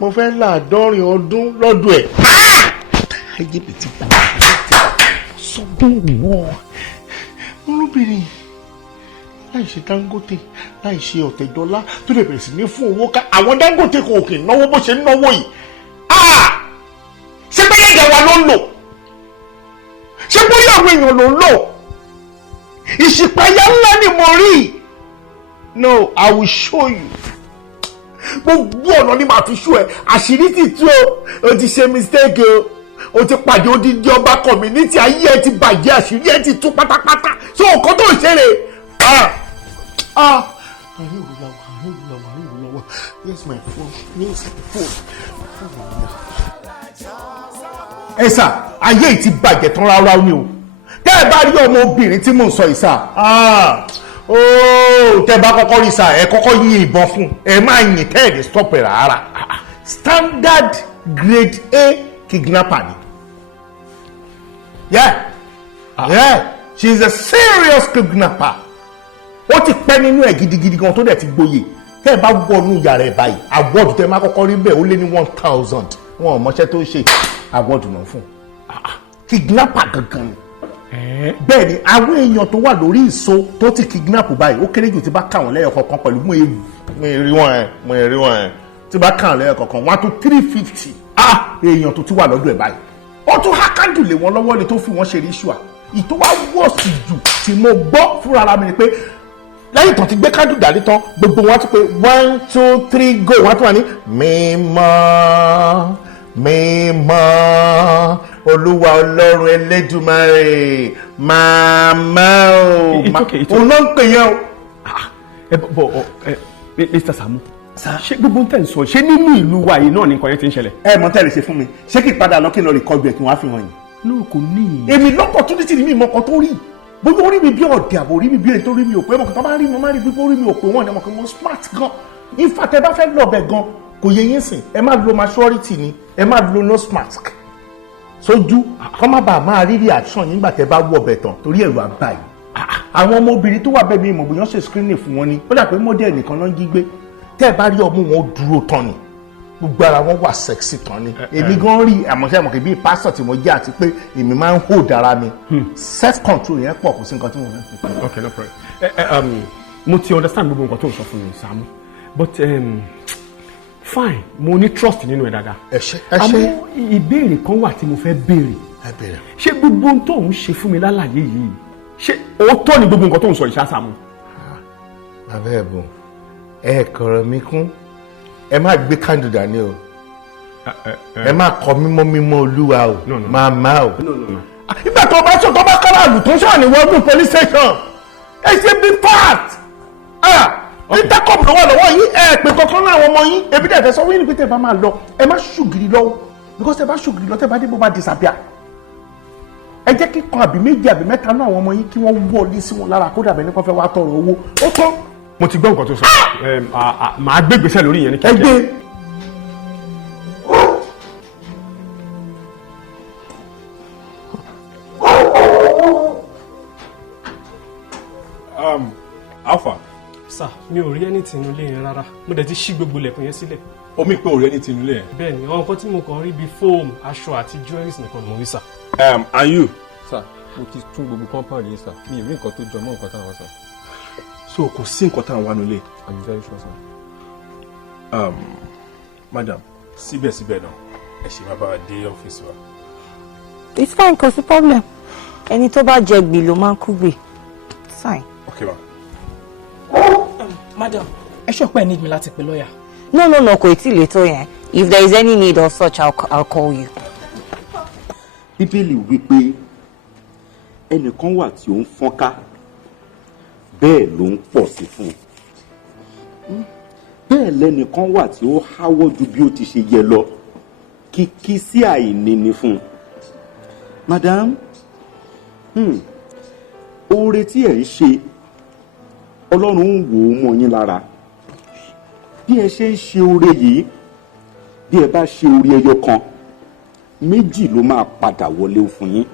mo fẹ́ láàdọ́rin ọdún lọ́dọ̀ ẹ̀. Ayé mi ti bá sọ bẹ́ẹ̀ wọ́n. Olóbìnrin láì ṣe Dangote láì ṣe Ọ̀tẹ̀dọ́lá tó lè bẹ̀rẹ̀ sí ní fún owó ká àwọn Dangote kò kì í náwó bó ṣe ń náwó yìí. Ṣé bẹ́ẹ̀ yẹ̀dẹ̀ wa ló ń lò? Ṣé bóyá àwọn èèyàn ló ń lò? Ìṣípayá ńlá ni mo rí. No, I will show you. Gbogbo ọ̀nà ni màá fi ṣú ẹ. Àṣírí ti tú o ti ṣe mistake o ti pàdé odidi ọba community, ayé ẹ ti bàjẹ́, àṣírí ẹ ti tú pátápátá. So nǹkan tó ń ṣeré. Àárín ìwúlọ́wọ́. Yes, my phone. Yes, my phone. Ẹ sà, ayé yìí ti bàjẹ́ tán ráúráú ni o. Tẹ́ ẹ bá rí ọmọbìnrin tí mò ń sọ yìí sà. Tẹ́ bá kọ́kọ́ rí sà, ẹ kọ́kọ́ yìn ìbọn fún. Ẹ máa yìn tẹ́ ẹ̀ lè stop ẹ̀ rárá. Standard grade A kidnapper ni. Yeah, she is a serious kidnapper. Ó ti pẹ́ nínú ẹ̀ gidigidi gan tó dẹ̀ ti gboyè. Tẹ́ ẹ bá wọnú yàrá ẹ̀ báyìí, awọ́ọ̀dù tẹ́ máa kọ́kọ́ rí bẹ́ẹ̀ ó lé ní 1000. Wọn ò mọṣẹ́ tó ṣe awọ́ọ̀dù náà fún. Kidnapper gangan ni. Bẹ́ẹ̀ ni àwọn èèyàn tó wà lórí ìso tó ti kidnap báyìí ó kéré jù tí bá kà wọ́n lẹ́yọ̀ kọ̀ọ̀kan pẹ̀lú mo rí wọn tí bá kà wọ́n lẹ́yọ̀ kọ̀ọ̀kan wọ́n á tó 350 èèyàn tó ti wà lọ́dọ̀ ẹ̀ báyìí. Ó tún hákàndù lé wọn lọ́wọ́ ni tó fi wọ́n ṣe ríṣùà. Ìtò wá wọ́ọ̀sì jù tí mo gbọ́ fúnra ara mi ni pé lẹ́yìn tán ti gbé kándù dání tán gbogbo wọn ti pé 1 2 3 go wọn tún wà ní mímọ́ Olúwa Ọlọ́run Elédùmarè màmá o òun ló ń pè yẹn o. Mr. Saamu ṣé gbogbo ń tẹ̀ ń sọ ṣé nínú ìlú wa yìí náà ni nǹkan yẹn ti ń ṣẹlẹ̀. Ẹ mọ̀ tẹ́lẹ̀ ṣe fún mi ṣé kí n padà lọ kí n lọ rìkọ́dù ẹ̀ kí wọ́n á fi hàn yín. No, kò ní. Èmi lọ́pọ̀tunity ni mi mọ̀ kan tó rí gbogbo orí mi bí ọ̀dẹ̀ àbò orí mi bí ẹni tó rí mi ò pé mọ̀ kan tó bá rí mi máa rí bí orí mi ò pé wọ́n ni mọ̀ kan mo smart gan. In fact ẹ bá fẹ́ lọ bẹ̀ gan kò yẹ yín sìn ẹ má lo maturity ni ẹ má lo nose mask sójú kọ́ má bàa máa rí reaction yín gbà tẹ́ bá wọ̀ bẹ̀ tán torí ẹ̀rù àbá yìí. Àwọn ọmọbìnrin tó wà bẹ́ẹ̀ mi mọ̀ bóyá ṣe screening fún wọn ni ó dà pé model nìkan ló ń jí gbé tẹ́ ẹ bá rí ọmú wọn ó dúró tán ni gbogbo ara wọn wà sexy tán ni èmi gan rí àmọ́ṣẹ́ àmọ́kẹ́ bíi pásítọ̀ tí mo jẹ́ àti pé èmi máa ń hold ara mi self control yẹn pọ̀ kò sí nǹkan tí mo fẹ́. Okay, no problem. Mo ti understand gbogbo nǹkan tó ń sọ fún mi Saamu but fine mo ní trust nínú ẹ dáadáa. ẹ ṣé. Àmọ́ ìbéèrè kan wà tí mo fẹ́ béèrè. Ṣé gbogbo ohun tó ń ṣe fún mi lálàyé yìí ṣé òótọ́ ni gbogbo nǹkan tó ń sọ ìṣá Saamu. bàbá ẹ̀ bùn ẹ kọ̀rọ̀ mi kún ẹ má gbé kándù dání o ẹ má kọ mímọ́ Olúwa o màmá o. Ìgbà tó bá sọ tó bá káràlù tó ṣàní wọ́n police station ẹ ṣe bí part intercom lọ́wọ́ yín ẹ pé kankan náà àwọn ọmọ yín ebi dẹ̀ fẹ́ sọ wíńdí pé tẹ́ bá máa lọ ẹ má ṣùgìrì lọ́wọ́ because tẹ́ bá ṣùgìrì lọ tẹ́ bá dé bó bá disappear. Ẹ jẹ́ kí kan àbí méjì àbí mẹ́ta náà àwọn ọmọ yín kí wọ́n wọlé sí wọn lára kó dàbẹ̀ nípa fẹ́ wá tọrọ owó ó tán. Mo ti gbọ́ nǹkan tó sọ màá gbé gbèsè lórí yẹn ní kíákíá. Ẹ gbé. Alpha. Sir, mi ò rí ẹni tìǹú lé yẹn rárá. Mo dẹ̀ ti ṣí gbogbo ilẹ̀kùn yẹn sílẹ̀. Omi pé ò rí ẹni tìǹú lé yẹn. Bẹ́ẹ̀ni, àwọn nǹkan tí mo kàn rí bíi fóòmù, aṣọ àti jewelries nìkan ni mo rí sir. And you? Sir, mo ti tún gbogbo compound yìí sir. Mi ò rí nǹkan tó jọ mọ́ nǹkan táwọn wá sir. So kò sí nǹkan táwọn wá nílé. I'm very sure sir. Madam, síbẹ̀síbẹ̀ náà, ẹ ṣe máa bá wa dé ọ́fíìsì wa. It's fine, kò sí problem. Ẹni tó bá jẹ gbì ló máa ń kú gbè. It's fine. Okay ma. Madam, ẹ ṣọ́ pé ẹ need mi láti pe lawyer. No, kò tí ì lè tó yẹn. If there is any need of such, I'll call you. Bíbélì wípé ẹnìkan wà tí ó ń fọ́nká bẹ́ẹ̀ ló ń pọ̀ sí fún un. Bẹ́ẹ̀ lẹ́nìkan wà tí ó háwọ́ ju bí ó ti ṣe yẹ lọ kìkì sí àìní ni fún un. Madam, oore tí ẹ̀ ń ṣe Ọlọ́run ń wò ó mọ́ yín lára. Bí ẹ ṣe ń ṣe oore yìí bí ẹ bá ṣe oore ẹyọ kan méjì ló máa padà wọlé fún yín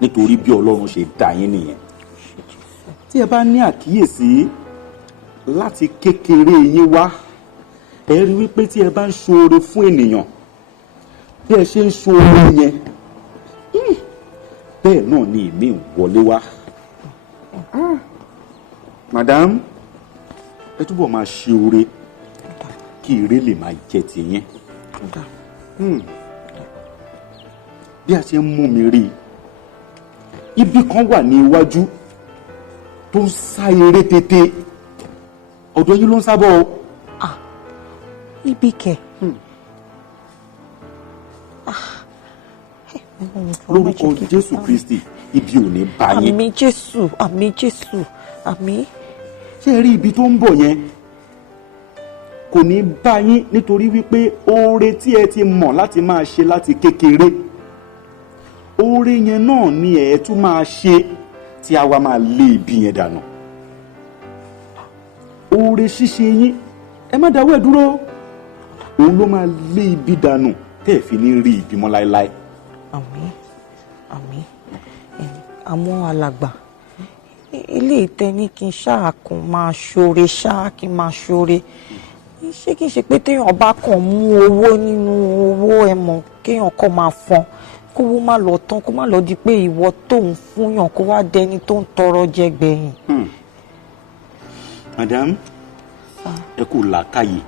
nítorí bí Ọlọ́run ṣe dá yín nìyẹn. Tí ẹ bá ní àkíyèsí láti kékeré yín wá, ẹ rí wípé tí ẹ bá ń ṣoore fún ènìyàn bí ẹ ṣe ń ṣoore yẹn bẹ́ẹ̀ náà ni èmi ń wọlé wá. Madam, ẹ túbọ̀ máa ṣe oore kí ire lè máa jẹ tiyín. Bí a ṣe ń mú mi rí ibi kan wà ní iwájú tó ń sá eré tètè, ọ̀dọ̀ yín ló ń sábọ̀ o. Ibi kẹ̀. Lórúkọ Jésù Kristi ibi ò ní bá yín. Àmín Jésù, àmín Jésù, àmín. Ṣé ẹ rí ibi tó ń bọ̀ yẹn kò ní bá yín nítorí wípé oore tí ẹ ti mọ̀ láti máa ṣe láti kékeré, oore yẹn náà ni ẹ tún máa ṣe tí a wá máa lé ibi yẹn dànù. Oore ṣíṣe yín ẹ má dáwọ́ ẹ̀ dúró, òun ló máa lé ibi dànù tẹ́ ẹ̀ fi ní rí ibi mọ́ láéláé. Àmín, àmín. Àwọn alàgbà ilé ìtẹ́ni kí n ṣáà kàn máa ṣoore ṣáà kí n máa ṣoore. Ṣé kí n ṣe pé téèyàn bá kàn mú owó nínú owó ẹ̀mọ́ kéèyàn kàn máa fọn kówó má lọ tán kó má lọ di pé ìwọ tó ń fúnyàn kó wá dẹni tó ń tọrọ jẹ gbẹ̀yìn. Madam, ẹ kú làákàyè.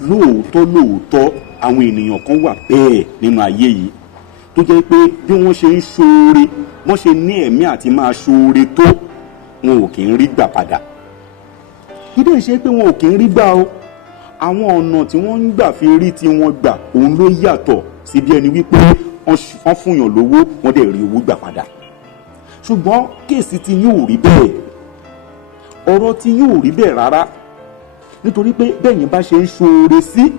Lóòótọ́ àwọn ènìyàn kan wà bẹ́ẹ̀ nínú ayé yìí tó jẹ́ pé bí wọ́n ṣe ń ṣoore wọ́n ṣe ní ẹ̀mí àti máa ṣoore tó wọn ò kì í rí gbà padà. Kídé ṣe pé wọn ò kì í rí gbà o, àwọn ọ̀nà tí wọ́n ń gbà fi rí tí wọ́n gbà òun ló yàtọ̀ sí bí ẹni wípé wọ́n fúnyàn lówó wọ́n dẹ̀ rí owó gbà padà. Ṣùgbọ́n kéèsì tí yóò rí bẹ́ẹ̀, ọ̀rọ̀ tí yóò rí bẹ́ẹ̀ rárá, nítorí pé bẹ́yìn bá ṣe ń ṣoore sí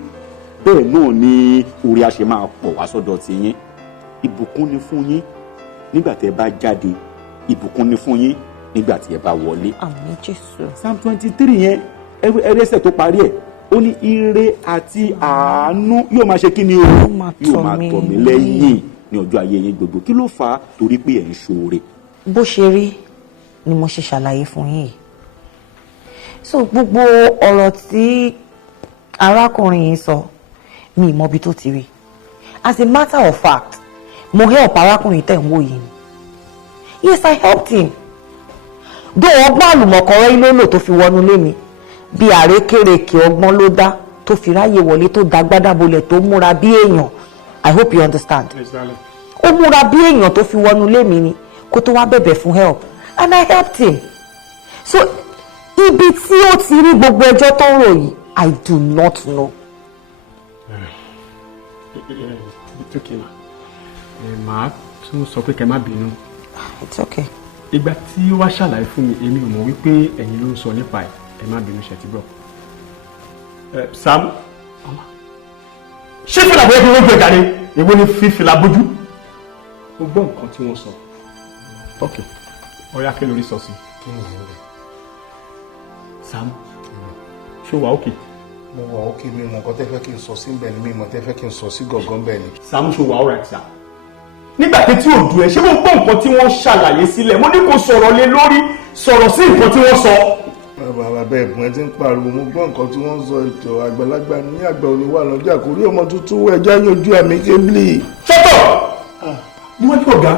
bẹ́ẹ̀ náà ni oore a ṣe máa pọ̀ wá sọ́dọ̀ ti yín. Ìbùkún ni fún yín nígbà tí ẹ bá jáde, ìbùkún ni fún yín nígbà tí ẹ bá wọlé. Àmín Jésù. Psalm 23 yẹn ẹrẹsẹ̀ tó parí ẹ̀ ó ní ire àti àánú yóò máa ṣe kí ni o yóò máa tọ̀ mí lẹ́yìn ní ọjọ́ ayé yín gbogbo. Kí ló fà á? Torí pé ẹ̀ ń ṣoore. Bó ṣe rí ni mo ṣe ṣàlàyé fún yín. So gbogbo ọ̀rọ̀ tí arákùnrin yìí sọ mi ì mọbi tó ti rí. As a matter of fact, mo help arákùnrin tẹ̀ ń wò yìí ni. Yes, I helped him. Bí ọgbọ́n àlùmọ̀kọ́rọ́ yìí ló lò tó fi wọnú lé mi, bí àrékèrèké ọgbọ́n ló dá tó fi ráyè wọlé tó dá gbádábolẹ̀ tó múra bí èèyàn. I hope you understand. Ó múra bí èèyàn tó fi wọnú lé mi ni kó tó wá bẹ̀bẹ̀ fún help and I helped him. So ibi tí ó ti rí gbogbo ẹjọ́ tó ń rò yìí I do not know. It's okay. Màá tún sọ pé kẹ́ má bínú. It's okay. Ìgbà tí ó wá ṣàlàyé fún mi èmi ò mọ̀ wípé ẹ̀yin ló ń sọ nípa ẹ má bínú ṣe ti gbọ́. Saamu, ṣé fìlà bóyá kí wọ́n gbé jáde èwo ni fífìlà bójú? Mo gbọ́ nǹkan tí wọ́n sọ. Ok, ọ̀rẹ́ akẹ́ lórí sọ sí. Saamu, ṣé o wà ókè? Mo wà ókè, mi mọ̀ nǹkan tẹ́ fẹ́ kí n sọ sí bẹ́ẹ̀ ni mi mọ̀ tẹ́ fẹ́ kí n sọ sí gọ̀gán bẹ́ẹ̀ ni. Saamu, ṣé o wà alright sir? Nígbà tí ò dùn ẹ ṣé mo gbọ́ nǹkan tí wọ́n ṣàlàyé sílẹ̀ mo ní kó sọ̀rọ̀ lé lórí sọ̀rọ̀ sí nǹkan tí wọ́n sọ. Bàbá ẹ̀bùn ẹ ti ń pariwo mo gbọ́ nǹkan tí wọ́n sọ ètò àgbàlagbà ní àgbà oníwà lọ́jà kò rí ọmọ tuntun ẹja yanjú ẹ̀mí kébìlì. Sọ́tọ̀ níwájú ọ̀gá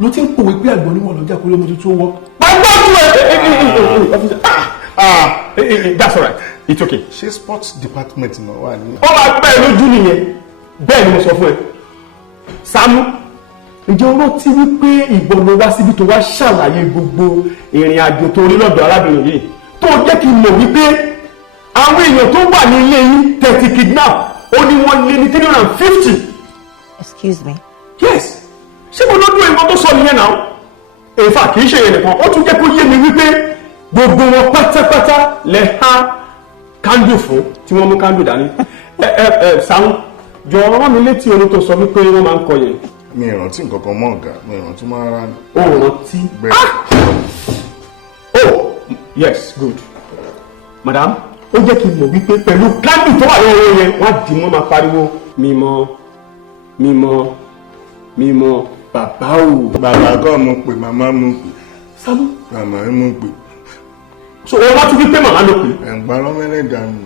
ló ti ń pòwe pé àgbà oníwà lọ́jà kò rí ọmọ tuntun wọ́. Pàgbọ́jú ẹ̀. That's all right, it's okay. Ṣé sports department náà wà ní. Ó máa gbẹ́ ẹ lójú nìyẹn bẹ́ẹ̀ ni mo sọ fún ẹ. Saamu, ǹjẹ́ o rántí wípé ìbọn ló wá síbi tó wá ṣàlàyé gbogbo ìrìn àjò tó rí lọ́dọ̀ arábìnrin yìí tó jẹ́ kí n mọ̀ wípé àwọn èèyàn tó wà ní ilé yín tẹ̀tí kidnap ó ní wọ́n lé ní 350. Excuse me. Yes, ṣé mo lọ́dún ìwọ́n tó sọ nìyẹn náà? Èfà kì í ṣe yẹn nìkan ó tún jẹ́ kó yé mi wípé gbogbo wọn pátápátá lẹ há kándù fún tí wọ́n mú kándù dání. Saamu, jọ̀ọ́ rán mi létí orin tó sọ wípé wọ́n máa ń kọ yẹn. Mi ìrántí nǹkan kan mọ́ ọ̀gá, mi ìrántí máa rán. Ó rántí. Oh yes, good. Madam, ó jẹ́ kí n mọ̀ wípé pẹ̀lú kándù tó wà lọ́wọ́ yẹn wọ́n á dì mọ́ máa pariwo mímọ́ mímọ́ bàbá o. bàbá kọ́ mo pè màmá mo pè. Saamu. màmá mo pè. so wọn bá tún fi pé màmá ló pè. ẹ̀ǹgbọ́n lọ́mẹ́lẹ̀ dànù.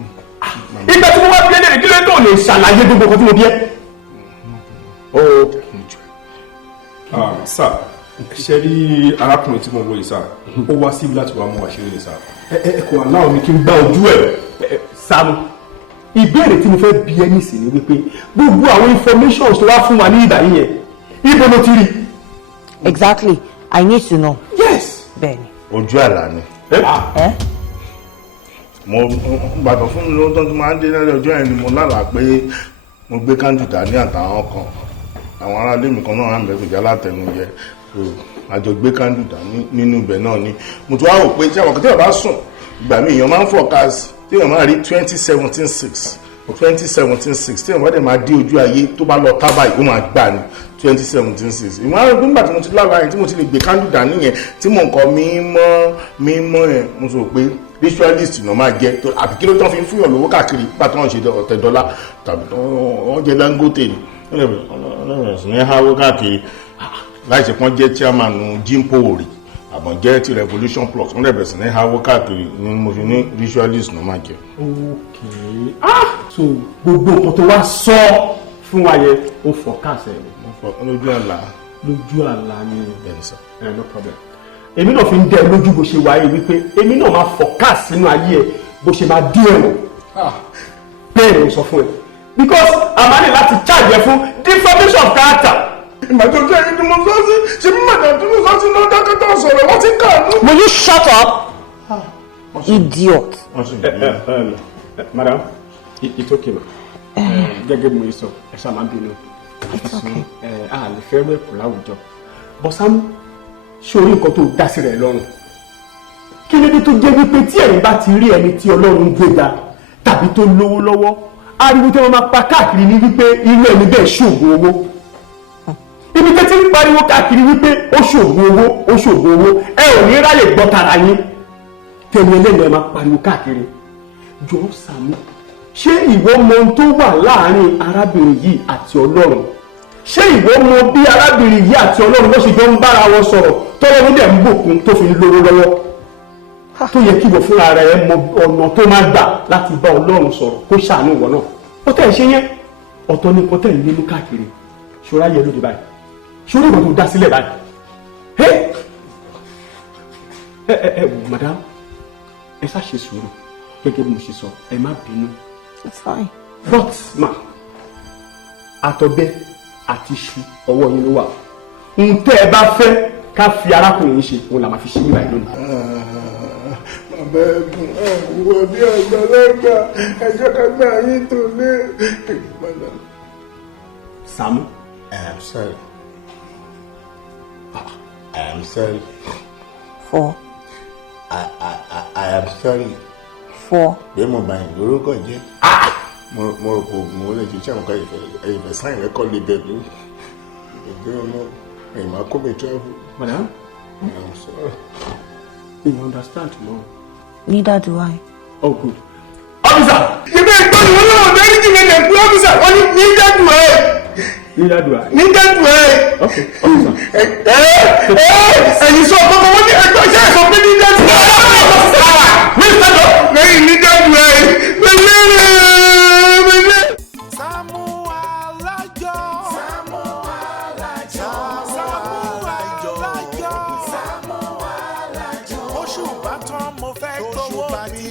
ìgbà tí mo wá bí ẹlẹ́rìí kí ló tó lè ṣàlàyé gbogbo nǹkan tí mo bí ẹ. sà ṣe rí arákùnrin tí mo wọ yìí sà ó wá síbi láti wá mú àṣírí ni sà. ẹ kò aláwọ̀ mi kí n gbá ojú ẹ̀. Saamu ìbéèrè tí mo fẹ́ bí ẹ nísìn ni wípé gbogbo àwọn informations tó wá fún wa ní ìgbà yìí yẹn ibo ló ti rí. Exactly, I need to know. Yes. Bẹ́ẹ̀ni. ojú àlá ni. mo gbàgbọ́ fún mi lóhun tó máa ń dé lálẹ́ ọjọ́ yẹn ni mo lálàá pé mo gbé kándùdà ní àtàwọn kan àwọn aráalé mi kan náà hàn bẹ́ẹ̀ fìjà látẹnujẹ àjọ gbé kándùdà nínú ibẹ̀ náà ni mo tún wá wò pé ṣé àwọn kan tí wọ́n bá sùn ìgbà mi èèyàn máa ń fọ̀kásì tí èèyàn máa rí 2017-6 2017-6 tí èèyàn bá dẹ̀ máa dé ojú ayé tó bá lọ tábà yìí ó máa gbà ní 2017-6 ìwọ̀n àrùn pé nígbà tí mo ti lára yẹn tí mo ti lè gbé kándùdà nìyẹn tí mo nǹkan mímọ́ yẹn mo sọ pé ritualist náà máa jẹ àbí kí ló tán fi ń fúyàn lówó káàkiri nígbà tí wọ́n ṣe ọ̀tẹ̀ dọ́là tàbí wọ́n jẹ Dangote ni wọ́n sì ní háwó káàkiri láì ṣe pọ́n jẹ́ chairman jimpo rí àmọ́ jẹ́ ti revolution plus wọ́n lẹ̀bẹ̀ sí ní háwó káàkiri ní mo fi ní ritualist náà máa jẹ. Okay. So gbogbo nǹkan tó wá sọ fún wa yẹn ó forecast ẹ̀ lójú àlá. lójú àlá ni no problem. èmi náà fi ń dẹ lójú bó ṣe wáyé wípé èmi náà máa forecast sínú ayé ẹ bó ṣe máa dí ẹ̀wọ̀n bẹ́ẹ̀ ni mo sọ fún ẹ because a máa ní láti charge ẹ fún deformation of character. ìmọ̀tò jẹ́ ẹni tí mo sọ sí ṣe bí màdà tí mo sọ sí náà dákẹ́tà sọ̀rọ̀ wọ́n ti ń kà ní. Will you shut up? Idiot. Madam, it's okay ma. Gẹ́gẹ́ bí mo sọ ẹ ṣáà máa bínú. A lè fẹ́ rú ẹ̀kọ́ láwùjọ. But Saamu ṣé orí nǹkan tó dá sí rẹ̀ lọ́rùn? Kí ló dé tó jẹ́ wípé tí ẹ̀yin bá ti rí ẹni tí Ọlọ́run gbéga tàbí tó lówó lọ́wọ́ ariwo tí wọ́n máa pa káàkiri ní wípé irú ẹni bẹ́ẹ̀ ṣògùn owó. Ibi tẹ́ ti ń pariwo káàkiri wípé ó ṣògùn owó ẹ ò ní ráyè gbọ́ tara yín. Tẹ̀mí ẹlẹ́nu ẹ máa pariwo káàkiri. Jọ̀ọ́ Saamu ṣé ìwọ mọ ohun tó wà láàárín arábìnrin yìí àti Ọlọ́run? Ṣé ìwọ mọ bí arábìnrin yìí àti Ọlọ́run bó ṣe jọ ń bára wọn sọ̀rọ̀ tọ́lọ́run dẹ̀ ń bùkún tó fi ń lówó lọ́wọ́? Tó yẹ kí ìwọ fúnra rẹ̀ mọ ọ̀nà tó máa gbà láti bá Ọlọ́run sọ̀rọ̀ kó ṣàánú ìwọ náà. Ó tẹ̀ ṣe yẹn ọ̀tọ̀ ní nǹkan tẹ̀ ń lénu káàkiri ṣọ́ra yẹ lóde báyìí ṣọ́ra ìwọ tó dá sílẹ̀ báyìí. Wò madam ẹ ṣá ṣe sùúrù gẹ́gẹ́ bí mo ṣe sọ ẹ má bínú. It's fine. But ma àtọ̀bẹ àti iṣu ọwọ́ yín ló wà. Ohun tẹ́ ẹ bá fẹ́ ká fi arákùnrin ṣe òun là máa fi ṣe nígbà yìí lónìí. bàbá ẹ̀gbọ́n ìwọ bí àgbàlagbà ẹjọ́ kágbá yín tó lé. Saamu. I am sorry. I am sorry. For. I am sorry. For. Bí mo bá yín lórúkọ jẹ́. Mo rò pé oògùn olè jíjẹ́ àwọn kan ìfẹ́ sáyìn rẹ̀ kọ́ lè bẹ̀rù. Ìgbẹ́ ọmọ ẹ̀yìn máa kó mi travel. Madam. I am sorry. You understand no? Neither do I. Oh good. Officer! Ìgbẹ́ ìgbọ́ ni wọ́n lọ́wọ́ bẹ́ẹ̀ ní kí n lè pé officer wọ́n ní neither do I. Neither do I. Neither do I. Okay, officer. Ẹ̀yin sọ ọ̀pọ̀ wọ́n ní ẹgbẹ́ iṣẹ́ ẹ̀sọ́ pé neither do I. Mr. Lọ lẹ́yìn neither do I. Saamu Alaajo. Saamu Alaajo. Saamu Alaajo. Saamu Alaajo. Oṣù bá tán mo fẹ́ gbowó mi.